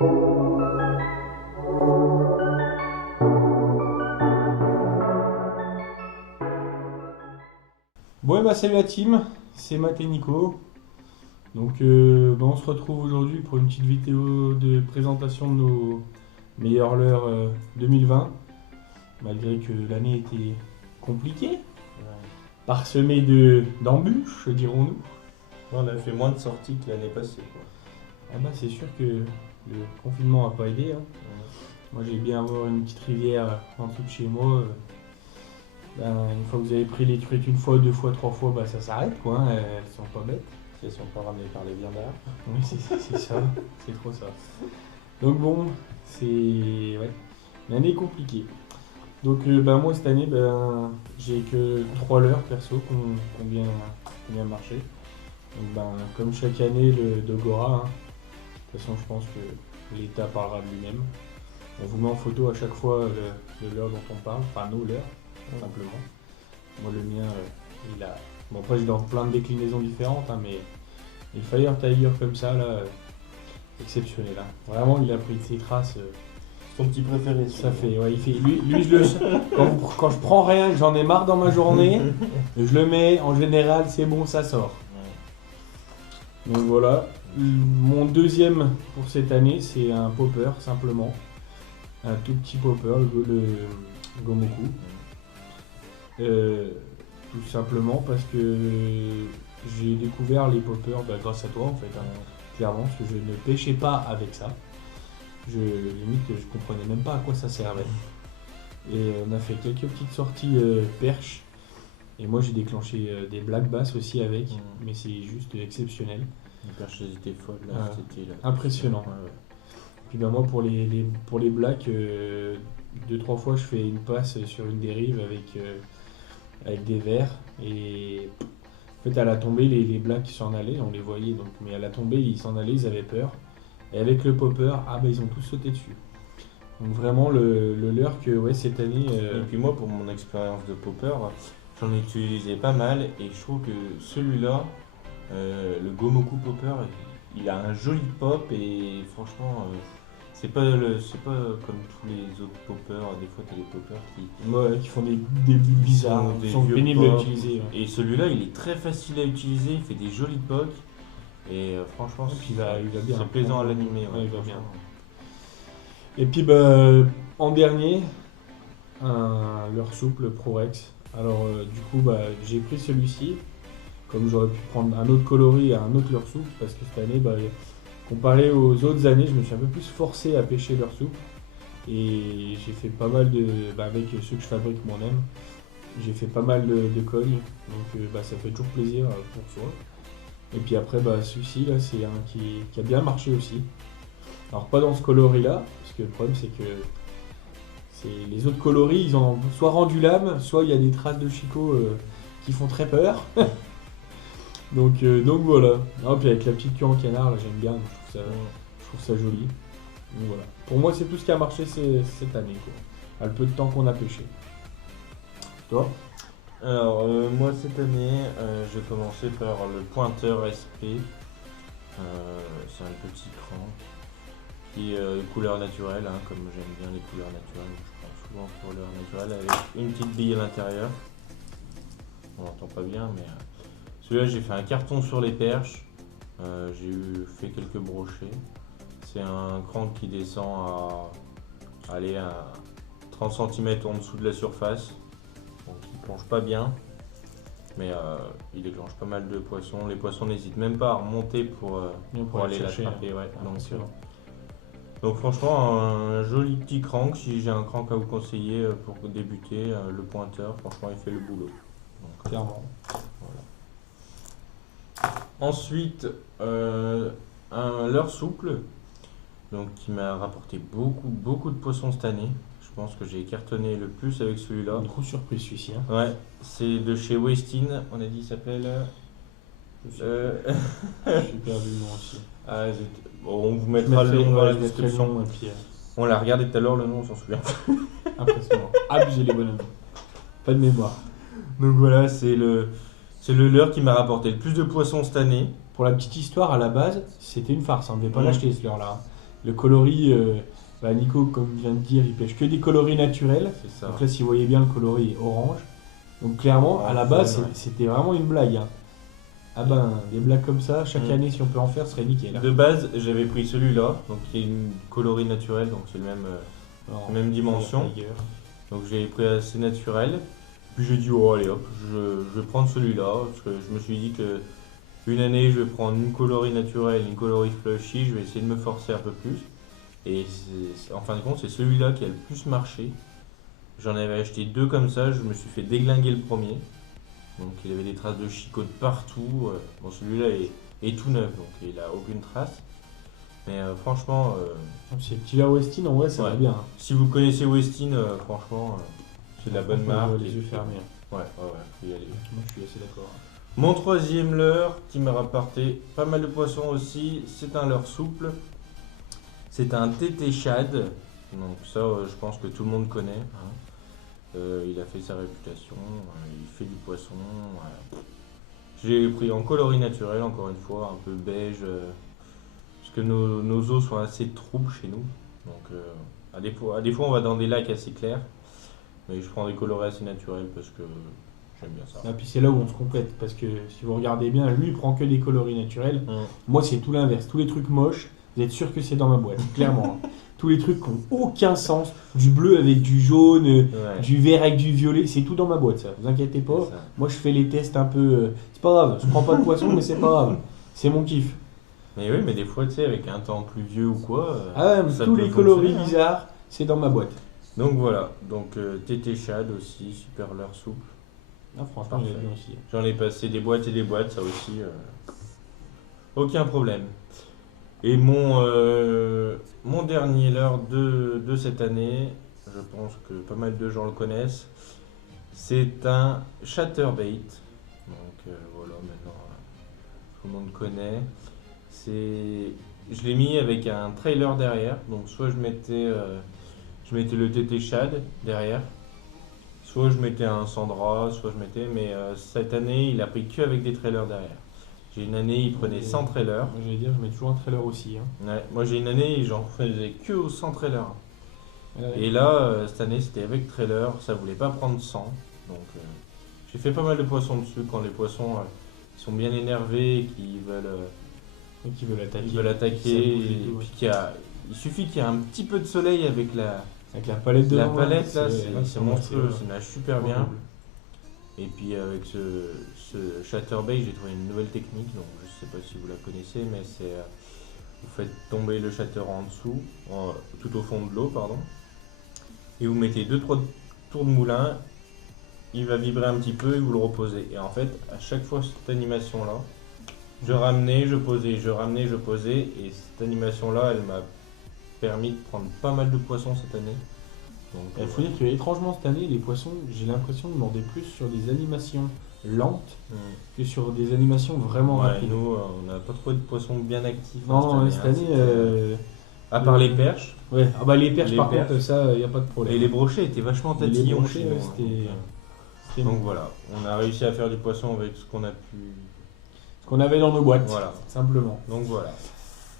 Bon, bah salut la team, c'est Matt et Nico. Donc, on se retrouve aujourd'hui pour une petite vidéo de présentation de nos meilleures leurres 2020. Malgré que l'année était compliquée, parsemée d'embûches, dirons-nous. On a fait moins de sorties que l'année passée, quoi. Ah bah, c'est sûr que le confinement n'a pas aidé, hein. Moi, j'ai bien avoir une petite rivière en dessous de chez moi. Une fois que vous avez pris les truites une fois, deux fois, trois fois, bah, ça s'arrête, quoi, hein. Elles sont pas bêtes. Si elles sont pas ramenées par les viandards. Oui, c'est ça, c'est trop ça. Donc bon, c'est une année compliquée. Donc moi cette année, j'ai que 3 leurres perso qui ont bien marché. Donc comme chaque année de Gora, hein. De toute façon je pense que l'État parlera de lui-même. On vous met en photo à chaque fois le leurre dont on parle, enfin nos leurres, simplement. Moi le mien, il a... Bon après j'ai dans plein de déclinaisons différentes, hein, mais le Fire Tiger comme ça là, exceptionnel. Hein. Vraiment il a pris de ses traces. Son petit préféré. Ça fait, ouais, il fait. Lui je le quand je prends rien, que j'en ai marre dans ma journée, je le mets, en général c'est bon, ça sort. Ouais. Donc voilà. Mon deuxième pour cette année, c'est un popper simplement. Un tout petit popper, le Gomoku. Tout simplement parce que j'ai découvert les poppers grâce à toi en fait, hein, clairement, parce que je ne pêchais pas avec ça. Limite, je comprenais même pas à quoi ça servait. Et on a fait quelques petites sorties perches. Et moi j'ai déclenché des black bass aussi avec, mais c'est juste exceptionnel. Les perches étaient folles là, c'était là. Impressionnant. Ouais. Puis moi pour les blacks, 2-3 fois je fais une passe sur une dérive avec des verres. Et en fait à la tombée les blacks s'en allaient, on les voyait donc, mais à la tombée ils s'en allaient, ils avaient peur. Et avec le popper, ils ont tous sauté dessus. Donc vraiment le leurre que cette année... Et puis moi pour mon expérience de popper, j'en ai utilisé pas mal et je trouve que celui-là, le Gomoku popper, il a un joli pop et franchement c'est pas comme tous les autres poppers. Des fois t'as des poppers qui font des bulles bizarres, qui sont pénibles à utiliser. Ouais. Et celui-là il est très facile à utiliser, il fait des jolis pocs. Et franchement, il va bien. C'est plaisant à l'animer. Ouais, il va bien. Et puis en dernier, un leurre souple Prorex. Alors du coup, j'ai pris celui-ci. Comme j'aurais pu prendre un autre coloris et un autre leurre souple, parce que cette année, comparé aux autres années, je me suis un peu plus forcé à pêcher leurre souple. Et j'ai fait pas mal avec ceux que je fabrique moi-même, j'ai fait pas mal de cognes. Donc ça fait toujours plaisir pour soi. Et puis après, celui-ci là, c'est un qui a bien marché aussi. Alors pas dans ce coloris là, parce que le problème c'est que les autres coloris, ils ont soit rendu l'âme, soit il y a des traces de chicot qui font très peur. donc voilà. Et puis avec la petite queue en canard, là, j'aime bien, je trouve ça joli. Donc voilà. Pour moi, c'est tout ce qui a marché cette année, quoi. Le peu de temps qu'on a pêché. Toi ? Alors moi cette année je vais commencer par le pointeur SP. C'est un petit cran qui est couleur naturelle, hein, comme j'aime bien les couleurs naturelles, je prends souvent couleur naturelle avec une petite bille à l'intérieur. On n'entend pas bien, mais celui-là j'ai fait un carton sur les perches, j'ai fait quelques brochets. C'est un cran qui descend à 30 cm en dessous de la surface. Donc il plonge pas bien, mais il déclenche pas mal de poissons. Les poissons n'hésitent même pas à remonter pour aller l'attraper. Ouais. Donc franchement, un joli petit crank. Si j'ai un crank à vous conseiller pour débuter, le pointeur, franchement il fait le boulot. Donc, clairement. Voilà. Ensuite, un leurre souple, donc qui m'a rapporté beaucoup de poissons cette année. Je pense que j'ai cartonné le plus avec celui-là. Une grosse surprise celui-ci. Hein. Ouais, c'est de chez Westin, on a dit, il s'appelle. Je suis perdu moi aussi. On vous mettra le nom dans la description. On l'a regardé tout à l'heure, le nom, on s'en souvient. Impressionnant. Abusez les bonhommes. Pas de mémoire. Donc voilà, c'est le leurre qui m'a rapporté le plus de poissons cette année. Pour la petite histoire, à la base, c'était une farce. On ne devait pas l'acheter ce leurre-là. Le coloris, Nico, comme vient de dire, il pêche que des coloris naturels. C'est ça. Donc là, si vous voyez bien, le coloris est orange. Donc clairement, à la base, c'était vraiment une blague. Hein. Ah ben, des blagues comme ça, chaque année, si on peut en faire, ce serait nickel. Hein. De base, j'avais pris celui-là, donc qui est une coloris naturelle, donc c'est le même, même dimension. Donc j'ai pris assez naturel. Puis j'ai dit, oh allez hop, je vais prendre celui-là, parce que je me suis dit que une année, je vais prendre une coloris naturelle, une coloris flushy, je vais essayer de me forcer un peu plus. Et en fin de compte, c'est celui-là qui a le plus marché. J'en avais acheté 2 comme ça, je me suis fait déglinguer le premier. Donc il avait des traces de chicots de partout. Bon, celui-là est tout neuf, donc il n'a aucune trace. Mais franchement, Ces petits-là Westin, en vrai, ça va bien. Hein. si vous connaissez Westin, franchement, c'est de la bonne marque. Les yeux fermés. Ouais, faut y aller. Moi, je suis assez d'accord. Mon troisième leurre qui m'a rapporté pas mal de poissons aussi, c'est un leurre souple. C'est un TT Shad. Donc ça, je pense que tout le monde connaît. Hein. Il a fait sa réputation, il fait du poisson. J'ai pris en coloris naturel, encore une fois, un peu beige. Parce que nos eaux sont assez troubles chez nous. Donc à des fois, on va dans des lacs assez clairs. Mais je prends des coloris assez naturels parce que j'aime bien ça. Et puis c'est là où on se complète. Parce que si vous regardez bien, lui, il prend que des coloris naturels. Moi, c'est tout l'inverse. Tous les trucs moches, vous êtes sûr que c'est dans ma boîte, clairement. Hein. Tous les trucs qui n'ont aucun sens, du bleu avec du jaune, du vert avec du violet, c'est tout dans ma boîte, ça. Vous inquiétez pas. Moi, je fais les tests un peu. C'est pas grave, je prends pas de poisson, mais c'est pas grave. C'est mon kiff. Mais oui, mais des fois, tu sais, avec un temps pluvieux ou quoi. Tous les coloris bizarres, c'est dans ma boîte. Donc voilà, donc TT Shad aussi, super leurre souple. Ah, franchement, j'ai bien aussi. J'en ai passé des boîtes et des boîtes, ça aussi. Aucun problème. Et mon dernier leurre de cette année, je pense que pas mal de gens le connaissent, c'est un chatterbait. Donc voilà, maintenant tout le monde connaît. Je l'ai mis avec un trailer derrière, donc soit je mettais le TT Shad derrière, soit je mettais un Sandra, soit je mettais, mais cette année il a pris que avec des trailers derrière. J'ai une année, il prenait 100 trailers. Moi, j'allais dire, je mets toujours un trailer aussi. Hein. Ouais, moi, j'ai une année, j'en faisais que aux 100 trailers. Et là, cette année, c'était avec trailer, ça voulait pas prendre 100. Donc, j'ai fait pas mal de poissons dessus quand les poissons sont bien énervés et qu'ils veulent attaquer. Il suffit qu'il y ait un petit peu de soleil avec la palette de palette, là, c'est monstrueux, ça nage super bien. Et puis avec ce chatterbait, j'ai trouvé une nouvelle technique, donc je sais pas si vous la connaissez, mais c'est vous faites tomber le chatter en dessous, tout au fond de l'eau, pardon, et vous mettez 2-3 tours de moulin, il va vibrer un petit peu et vous le reposez. Et en fait, à chaque fois cette animation-là, je ramenais, je posais, je ramenais, je posais, et cette animation-là, elle m'a permis de prendre pas mal de poissons cette année. Il faut dire que étrangement cette année, les poissons, j'ai l'impression de demander plus sur des animations lentes que sur des animations vraiment rapides. Nous, on n'a pas trouvé de poissons bien actifs. Non, cette année, à part les perches. Ouais, les perches, par contre, ça, il n'y a pas de problème. Et les brochets étaient vachement tatillons. Les brochets, c'était. Donc voilà, on a réussi à faire du poisson avec ce qu'on a pu. Ce qu'on avait dans nos boîtes, voilà. Simplement. Donc voilà.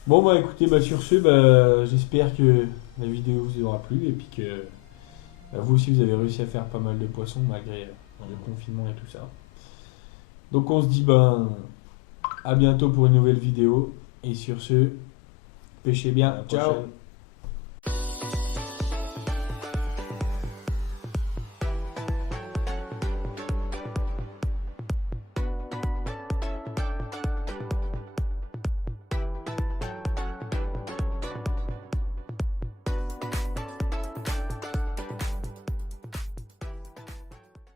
Bon, écoutez, sur ce, j'espère que la vidéo vous aura plu et puis que vous aussi vous avez réussi à faire pas mal de poissons malgré le confinement et tout ça. Donc on se dit à bientôt pour une nouvelle vidéo et sur ce, pêchez bien. Ciao.